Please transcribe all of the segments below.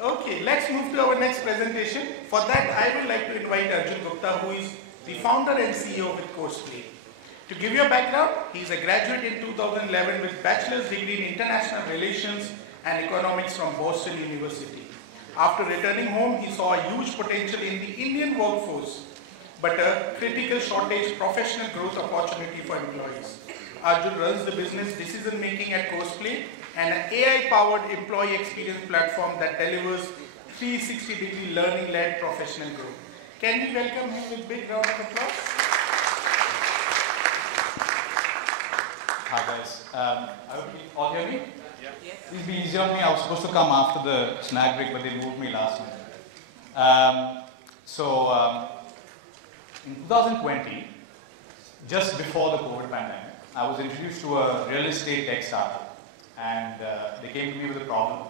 Okay, let's move to our next presentation. For that, I would like to invite Arjun Gupta, who is the founder and CEO with Courseplay. To give you a background, he is a graduate in 2011 with bachelor's degree in international relations and economics from Boston University. After returning home, he saw a huge potential in the Indian workforce, but a critical shortage professional growth opportunity for employees. Arjun runs the business decision making at Courseplay, and an AI-powered employee experience platform that delivers 360-degree learning-led professional growth. Can we welcome him with a big round of applause? Hi guys. I hope you all hear me? Yeah. Yes. Please be easy on me. I was supposed to come after the snack break, but they moved me last minute. In 2020, just before the COVID pandemic, I was introduced to a real estate tech startup. And they came to me with a problem.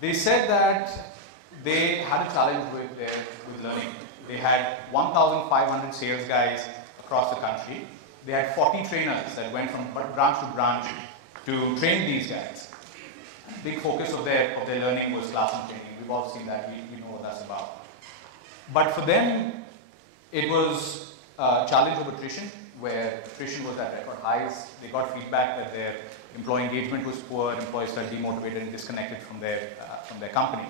They said that they had a challenge with learning. They had 1,500 sales guys across the country. They had 40 trainers that went from branch to branch to train these guys. Big focus of their learning was classroom training. We've all seen that. We know what that's about. But for them, it was a challenge of attrition, where attrition was at record highs. They got feedback that their employee engagement was poor, employees felt demotivated and disconnected from their company.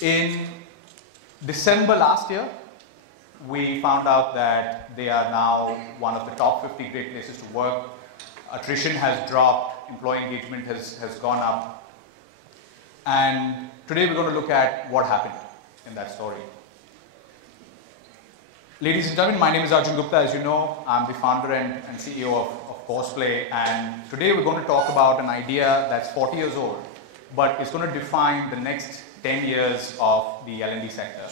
In December last year, we found out that they are now one of the top 50 great places to work. Attrition has dropped, employee engagement has gone up. And today we're going to look at what happened in that story. Ladies and gentlemen, my name is Arjun Gupta. As you know, I'm the founder and CEO of Courseplay, and today we're going to talk about an idea that's 40 years old, but it's going to define the next 10 years of the L&D sector,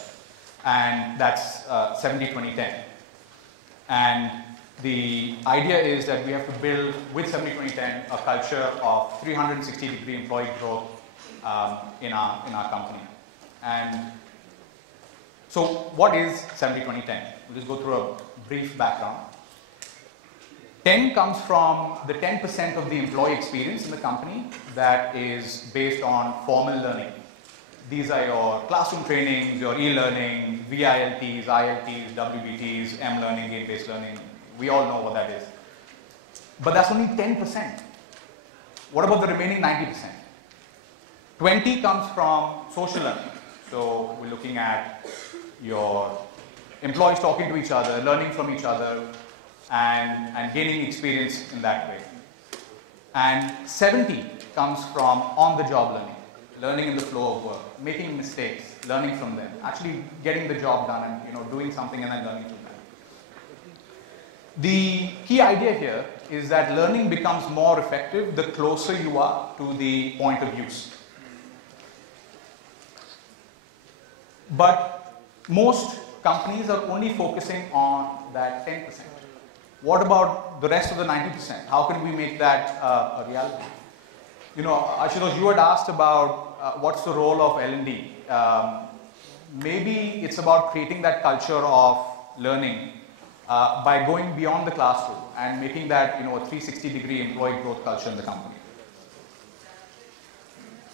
and that's 70-20-10. And the idea is that we have to build, with 70-20-10, a culture of 360-degree employee growth in our company. And so what is 70-20-10? We'll just go through a brief background. 10 comes from the 10% of the employee experience in the company that is based on formal learning. These are your classroom trainings, your e-learning, VILTs, ILTs, WBTs, M-learning, game-based learning. We all know what that is. But that's only 10%. What about the remaining 90%? 20 comes from social learning. So we're looking at your employees talking to each other, learning from each other, and gaining experience in that way. And 70 comes from on-the-job learning, learning in the flow of work, making mistakes, learning from them, actually getting the job done and doing something and then learning from them. The key idea here is that learning becomes more effective the closer you are to the point of use. But most companies are only focusing on that 10%. What about the rest of the 90%? How can we make that a reality? Ashutosh, you had asked about what's the role of L&D. Maybe it's about creating that culture of learning by going beyond the classroom and making that a 360-degree employee growth culture in the company.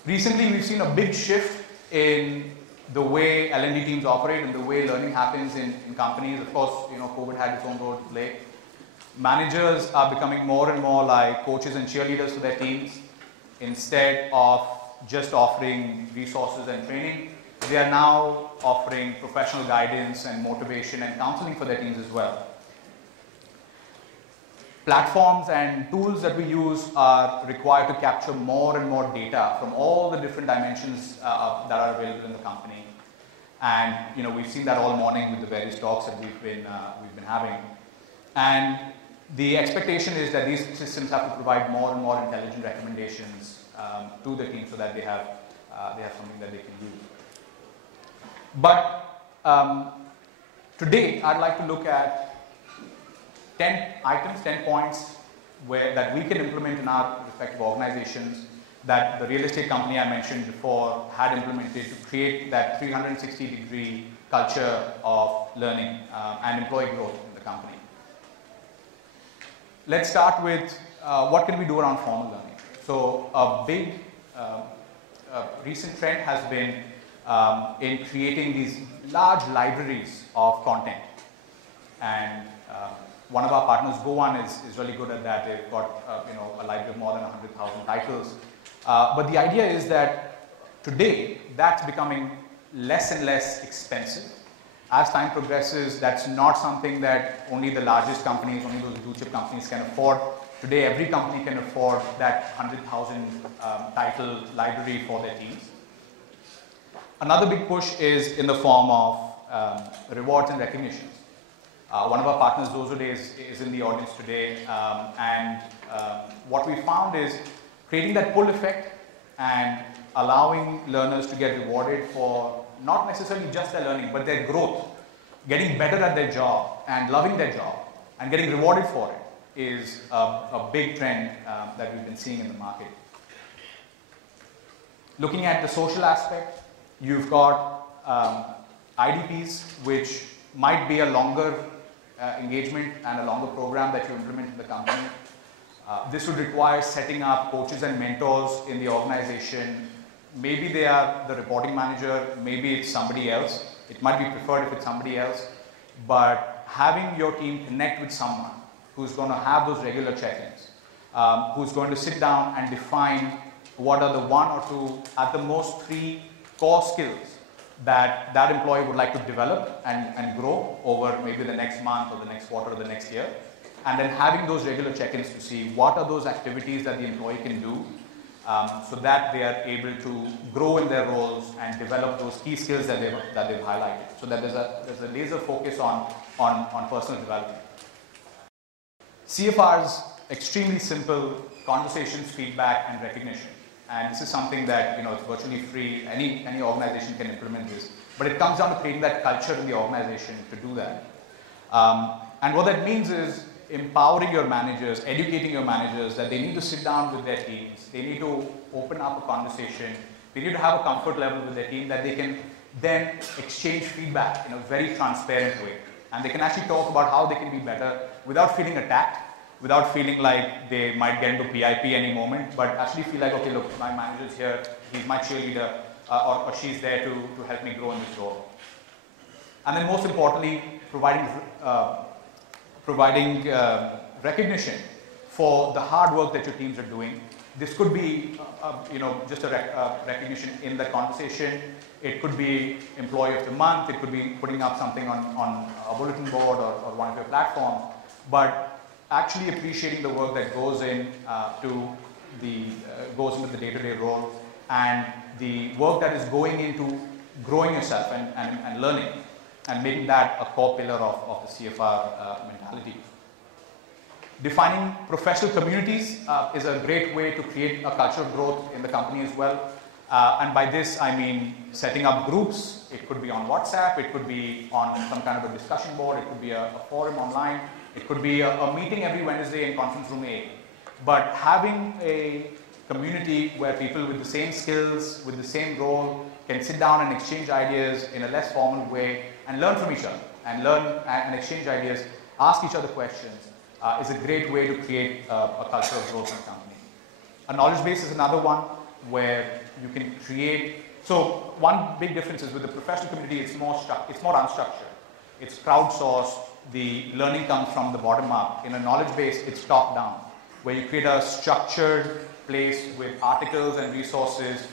Recently, we've seen a big shift in the way L&D teams operate and the way learning happens in companies. Of course, COVID had its own role to play. Managers are becoming more and more like coaches and cheerleaders for their teams. Instead of just offering resources and training, they are now offering professional guidance and motivation and counseling for their teams as well. Platforms and tools that we use are required to capture more and more data from all the different dimensions that are available in the company. And we've seen that all morning with the various talks that we've been having. And the expectation is that these systems have to provide more and more intelligent recommendations to the team so that they have something that they can use. But today, I'd like to look at 10 items, 10 points that we can implement in our respective organizations that the real estate company I mentioned before had implemented to create that 360-degree culture of learning and employee growth in the company. Let's start with what can we do around formal learning. So a big recent trend has been in creating these large libraries of content. And one of our partners, GoOne, is really good at that. They've got a library of more than 100,000 titles. But the idea is that today, that's becoming less and less expensive. As time progresses, that's not something that only the largest companies, only those blue chip companies can afford. Today, every company can afford that 100,000 title library for their teams. Another big push is in the form of rewards and recognitions. One of our partners, Zozo Days, is in the audience today, and what we found is creating that pull effect and allowing learners to get rewarded for not necessarily just their learning, but their growth, getting better at their job and loving their job and getting rewarded for it is a big trend that we've been seeing in the market. Looking at the social aspect, you've got IDPs, which might be a longer engagement and a longer program that you implement in the company. This would require setting up coaches and mentors in the organization. Maybe they are the reporting manager, maybe it's somebody else. It might be preferred if it's somebody else, but having your team connect with someone who's going to have those regular check-ins, who's going to sit down and define what are the one or two, at the most 3 core skills that that employee would like to develop and grow over maybe the next month or the next quarter or the next year. And then having those regular check-ins to see what are those activities that the employee can do so that they are able to grow in their roles and develop those key skills that they've highlighted. So that there's a laser focus on personal development. CFR's extremely simple: conversations, feedback, and recognition. And this is something that it's virtually free. Any organization can implement this, but it comes down to creating that culture in the organization to do that. And what that means is empowering your managers, educating your managers that they need to sit down with their teams, they need to open up a conversation, they need to have a comfort level with their team that they can then exchange feedback in a very transparent way. And they can actually talk about how they can be better without feeling attacked, without feeling like they might get into PIP any moment, but actually feel like, okay, look, my manager's here, he's my cheerleader, or she's there to help me grow in this role. And then most importantly, providing recognition for the hard work that your teams are doing. This could be, just a recognition in the conversation. It could be Employee of the Month. It could be putting up something on a bulletin board or one of your platforms. But actually appreciating the work that goes into the day-to-day role and the work that is going into growing yourself and learning, and making that a core pillar of the CFR mentality. Defining professional communities is a great way to create a culture of growth in the company as well. And by this, I mean setting up groups. It could be on WhatsApp, it could be on some kind of a discussion board, it could be a forum online, it could be a meeting every Wednesday in conference room A. But having a community where people with the same skills, with the same role, can sit down and exchange ideas in a less formal way and learn from each other and learn and exchange ideas, ask each other questions, is a great way to create a culture of growth in the company. A knowledge base is another one where you can create. So one big difference is with the professional community, it's more unstructured. It's crowdsourced. The learning comes from the bottom up. In a knowledge base, it's top down, where you create a structured place with articles and resources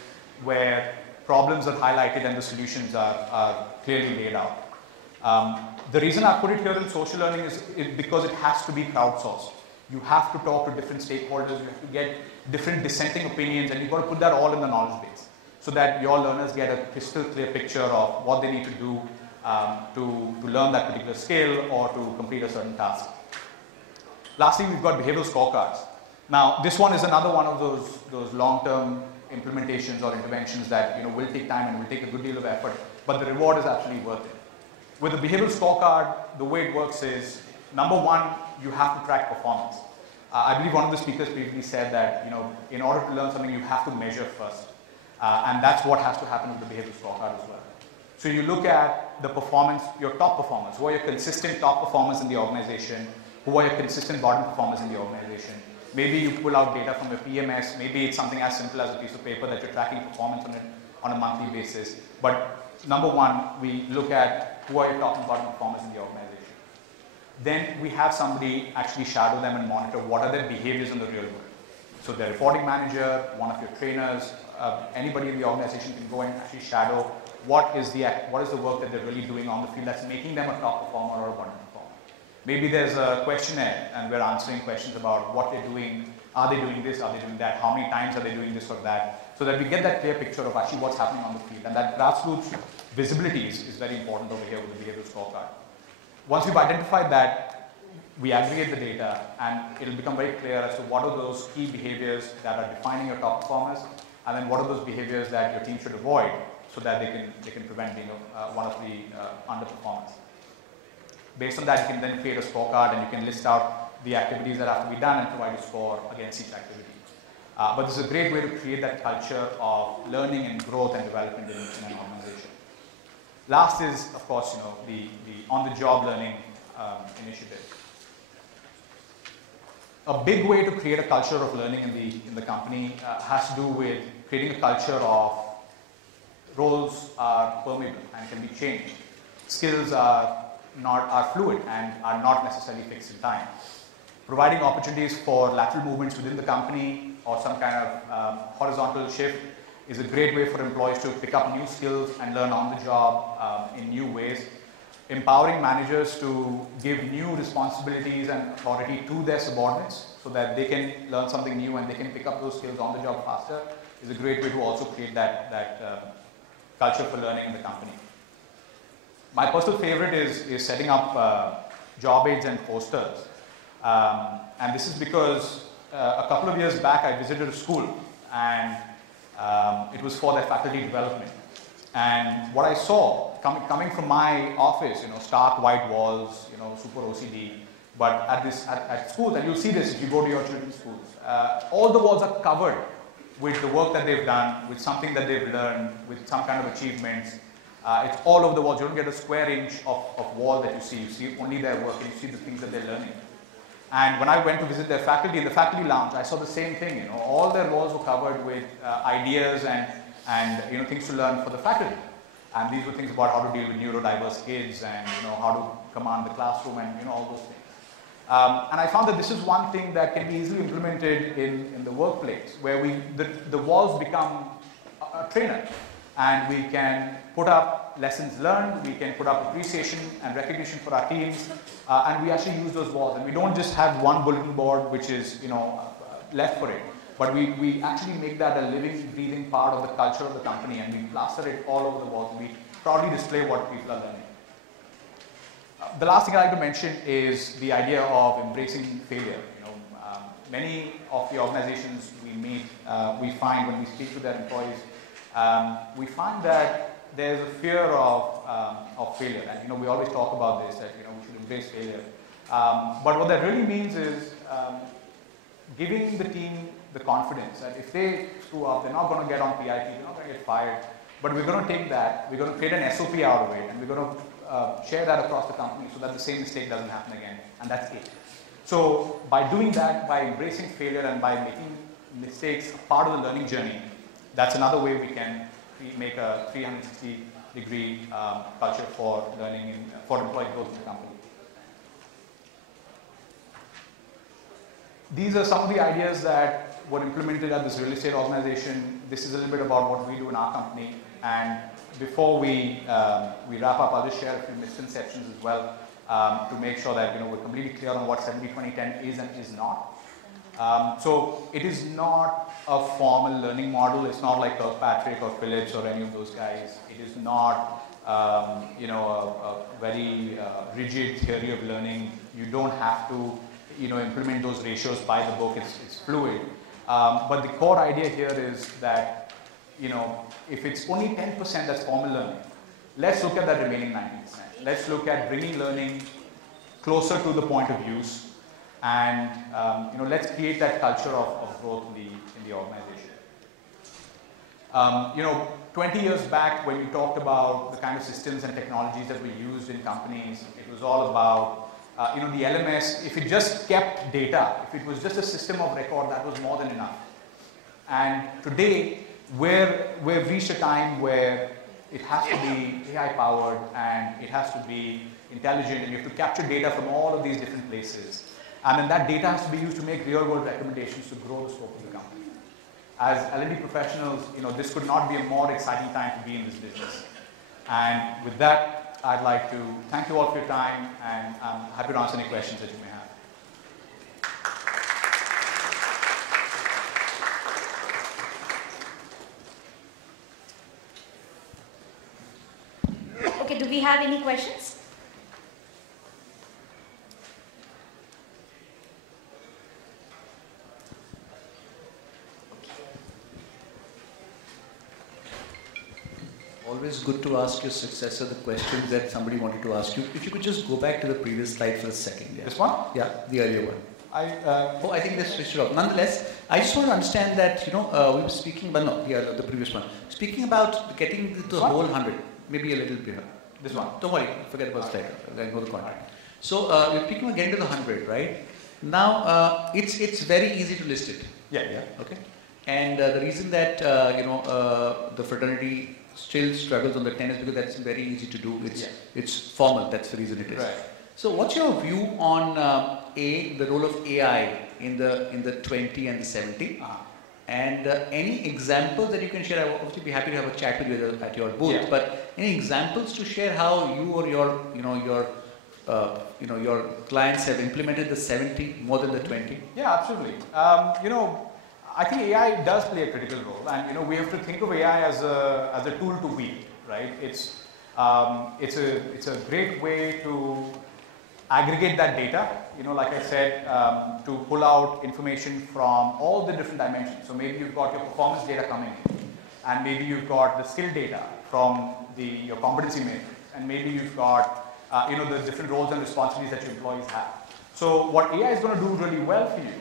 where problems are highlighted and the solutions are clearly laid out. The reason I put it here in social learning is because it has to be crowdsourced. You have to talk to different stakeholders, you have to get different dissenting opinions, and you've got to put that all in the knowledge base so that your learners get a crystal clear picture of what they need to do to learn that particular skill or to complete a certain task. Lastly, we've got behavioral scorecards. Now, this one is another one of those long-term implementations or interventions that will take time and will take a good deal of effort, but the reward is actually worth it. With the behavioral scorecard, the way it works is, number one, you have to track performance. I believe one of the speakers previously said that in order to learn something, you have to measure first, and that's what has to happen with the behavioral scorecard as well. So you look at the performance, your top performers, who are your consistent top performers in the organization, who are your consistent bottom performers in the organization, Maybe you pull out data from your PMS. Maybe it's something as simple as a piece of paper that you're tracking performance on a monthly basis. But number one, we look at who are you talking about in performance in the organization. Then we have somebody actually shadow them and monitor what are their behaviors in the real world. So their reporting manager, one of your trainers, anybody in the organization can go and actually shadow what is the work that they're really doing on the field that's making them a top performer or a bottom performer. Maybe there's a questionnaire and we're answering questions about what they're doing. Are they doing this? Are they doing that? How many times are they doing this or that? So that we get that clear picture of actually what's happening on the field. And that grassroots visibility is very important over here with the behavioral scorecard. Once we've identified that, we aggregate the data and it'll become very clear as to what are those key behaviors that are defining your top performers, and then what are those behaviors that your team should avoid so that they can prevent being one of the underperformers. Based on that, you can then create a scorecard and you can list out the activities that have to be done and provide a score against each activity. But this is a great way to create that culture of learning and growth and development in an organization. Last is, of course, the on-the-job learning initiative. A big way to create a culture of learning in the company has to do with creating a culture of roles are permeable and can be changed. Skills are fluid and are not necessarily fixed in time. Providing opportunities for lateral movements within the company or some kind of horizontal shift is a great way for employees to pick up new skills and learn on the job in new ways. Empowering managers to give new responsibilities and authority to their subordinates so that they can learn something new and they can pick up those skills on the job faster is a great way to also create that culture for learning in the company. My personal favorite is setting up job aids and posters. And this is because a couple of years back I visited a school and it was for their faculty development. And what I saw coming from my office, stark white walls, super OCD, but at schools, and you'll see this if you go to your children's schools, all the walls are covered with the work that they've done, with something that they've learned, with some kind of achievements. It's all over the walls. You don't get a square inch of wall that you see. You see only their work and you see the things that they're learning. And when I went to visit their faculty in the faculty lounge, I saw the same thing. All their walls were covered with ideas and things to learn for the faculty. And these were things about how to deal with neurodiverse kids and how to command the classroom and all those things. And I found that this is one thing that can be easily implemented in the workplace, where the walls become a trainer, and we can put up lessons learned, we can put up appreciation and recognition for our teams, and we actually use those walls. And we don't just have one bulletin board which is left for it, but we actually make that a living, breathing part of the culture of the company, and we plaster it all over the walls. We proudly display what people are learning. The last thing I'd like to mention is the idea of embracing failure. Many of the organizations we meet, we find when we speak to their employees, we find that there's a fear of failure, and we always talk about this, that we should embrace failure. But what that really means is giving the team the confidence that if they screw up, they're not going to get on PIP, they're not going to get fired, but we're going to take that, we're going to create an SOP out of it, and we're going to share that across the company so that the same mistake doesn't happen again, and that's it. So by doing that, by embracing failure and by making mistakes a part of the learning journey, that's another way we can make a 360-degree culture for learning for employee growth in the company. These are some of the ideas that were implemented at this real estate organization. This is a little bit about what we do in our company. And before we wrap up, I'll just share a few misconceptions as well to make sure that we're completely clear on what 70-20-10 is and is not. So it is not a formal learning model. It's not like Kirkpatrick or Phillips or any of those guys. It is not a very rigid theory of learning. You don't have to implement those ratios by the book. It's fluid. But the core idea here is that if it's only 10% that's formal learning, let's look at that remaining 90%. Let's look at bringing learning closer to the point of use, and let's create that culture of growth in the organization. 20 years back, when we talked about the kind of systems and technologies that we used in companies, it was all about the LMS, if it just kept data, if it was just a system of record, that was more than enough. And today, we've reached a time where it has to be AI powered and it has to be intelligent, and you have to capture data from all of these different places. And then that data has to be used to make real world recommendations to grow the scope of the company. As L&D professionals, this could not be a more exciting time to be in this business. And with that, I'd like to thank you all for your time, and I'm happy to answer any questions that you may have. Okay, do we have any questions? Always good to ask your successor the questions that somebody wanted to ask you. If you could just go back to the previous slide for a second. Yeah. This one? Yeah, the earlier one. I think let's switch it off. Nonetheless, I just want to understand that, we were speaking, but no, yeah, the previous one. Speaking about getting to the whole 100, maybe a little bit. This one? Don't worry, forget about slide. I know the content. So, we're speaking about getting to the 100, right? Now, it's very easy to list it. Yeah. Okay. And the reason that, the fraternity still struggles on the 10 is because that's very easy to do. It's formal. That's the reason it is. Right. So, what's your view on the role of AI in the 20 and the 70? And any examples that you can share? I would obviously be happy to have a chat with you at your booth. Yeah. But any examples to share how you or your clients have implemented the 70 more than the 20? Yeah, absolutely. I think AI does play a critical role, and we have to think of AI as a tool to wield, right? It's a great way to aggregate that data. Like I said, to pull out information from all the different dimensions. So maybe you've got your performance data coming in, and maybe you've got the skill data from your competency matrix, and maybe you've got the different roles and responsibilities that your employees have. So what AI is going to do really well for you,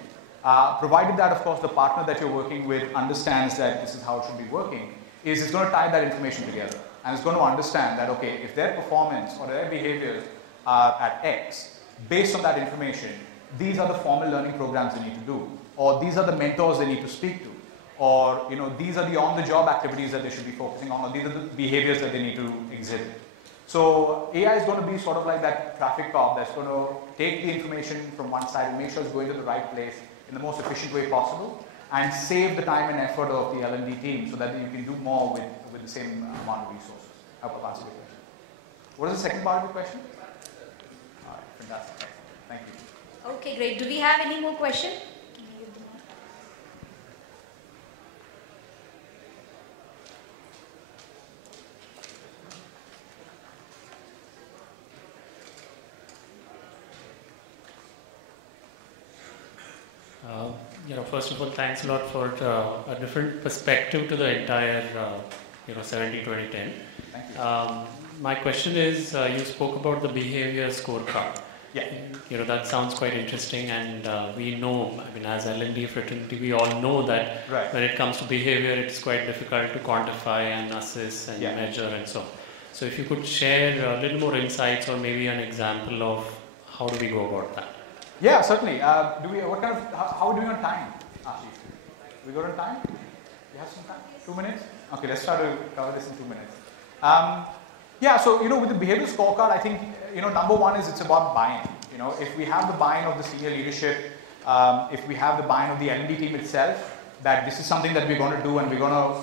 provided that, of course, the partner that you're working with understands that this is how it should be working, is it's going to tie that information together. And it's going to understand that, okay, if their performance or their behaviors are at X, based on that information, these are the formal learning programs they need to do, or these are the mentors they need to speak to, or these are the on-the-job activities that they should be focusing on, or these are the behaviors that they need to exhibit. So AI is going to be sort of like that traffic cop that's going to take the information from one side and make sure it's going to the right place in the most efficient way possible, and save the time and effort of the L&D team so that you can do more with the same amount of resources. I hope I've answered your question. What is the second part of the question? All right, fantastic. Thank you. Okay, great. Do we have any more questions? First of all, thanks a lot for a different perspective to the entire 70-20-10. Thank you. My question is, you spoke about the behavior scorecard. Yeah. That sounds quite interesting, and we know, as L&D fraternity, we all know that when it comes to behavior, it's quite difficult to quantify and assess and measure and so on. So if you could share a little more insights or maybe an example of how do we go about that? Yeah, certainly. How are we doing on time, Ashish? We good on time? You have some time? 2 minutes? Okay, let's try to cover this in 2 minutes. So with the behavior scorecard, I think number one is it's about buy-in. If we have the buy-in of the senior leadership, if we have the buy-in of the L&D team itself, that this is something that we're going to do, and we're going to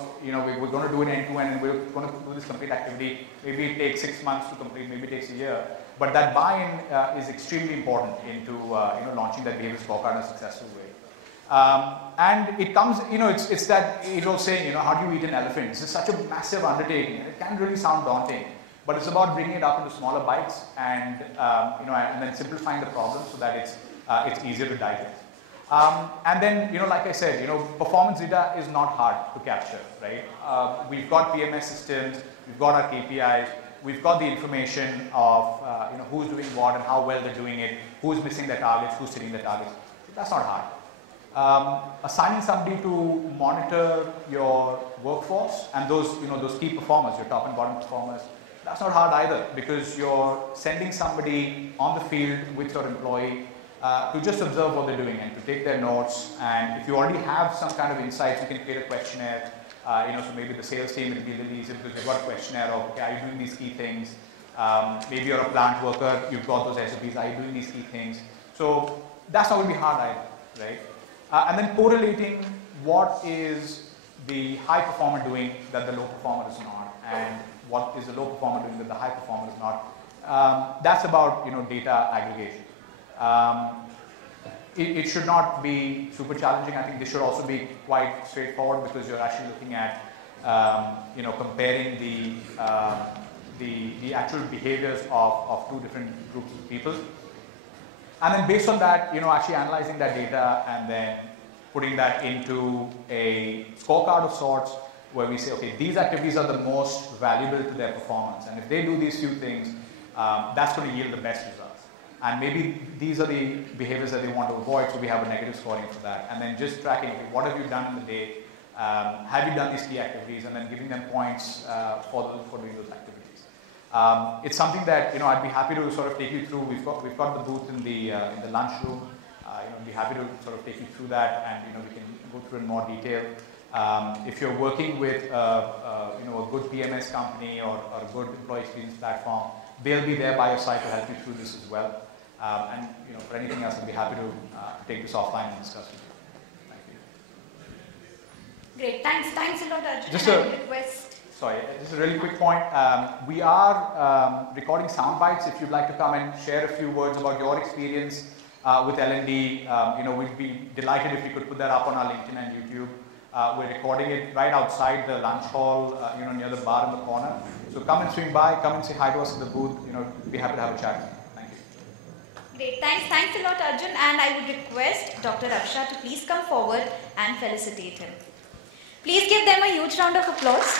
we're going to do it end-to-end, and we're going to do this complete activity. Maybe it takes 6 months to complete, maybe it takes a year. But that buy-in is extremely important into launching that behavior scorecard in a successful way. And it comes, it's that age-old saying, how do you eat an elephant? This is such a massive undertaking. It can really sound daunting, but it's about bringing it up into smaller bites and and then simplifying the problem so that it's easier to digest. And then, like I said, performance data is not hard to capture, right? We've got PMS systems, we've got our KPIs, we've got the information of who's doing what and how well they're doing it, who's missing their targets, who's hitting their targets. That's not hard. Assigning somebody to monitor your workforce and those key performers, your top and bottom performers, That's not hard either, because you're sending somebody on the field with your employee to just observe what they're doing and to take their notes. And if you already have some kind of insights, you can create a questionnaire. So maybe the sales team will be really easy because they've got a questionnaire of, okay, are you doing these key things? Maybe you're a plant worker, you've got those SOPs, are you doing these key things? So that's not going to be hard either, right? And then correlating what is the high performer doing that the low performer is not, and what is the low performer doing that the high performer is not. That's about data aggregation. It should not be super challenging. I think this should also be quite straightforward because you're actually looking at comparing the actual behaviors of two different groups of people. And then based on that, actually analyzing that data and then putting that into a scorecard of sorts where we say, okay, these activities are the most valuable to their performance. And if they do these few things, that's going to yield the best results. And maybe these are the behaviors that they want to avoid, so we have a negative scoring for that. And then just tracking, okay, what have you done in the day? Have you done these key activities? And then giving them points for doing those activities. It's something that I'd be happy to sort of take you through. We've got the booth in the lunchroom. I'd be happy to sort of take you through that, and we can go through in more detail. If you're working with a good PMS company or a good employee experience platform, they'll be there by your side to help you through this as well. And for anything else, I'd be happy to take this offline and discuss with you. Thank you. Great, thanks a lot, Arjun. Just a really quick point. We are recording sound bites. If you'd like to come and share a few words about your experience with L&D, we'd be delighted if you could put that up on our LinkedIn and YouTube. We're recording it right outside the lunch hall, near the bar in the corner. So come and swing by, come and say hi to us in the booth. We'd be happy to have a chat. Thank you. Great, thanks a lot, Arjun. And I would request Dr. Aksha to please come forward and felicitate him. Please give them a huge round of applause.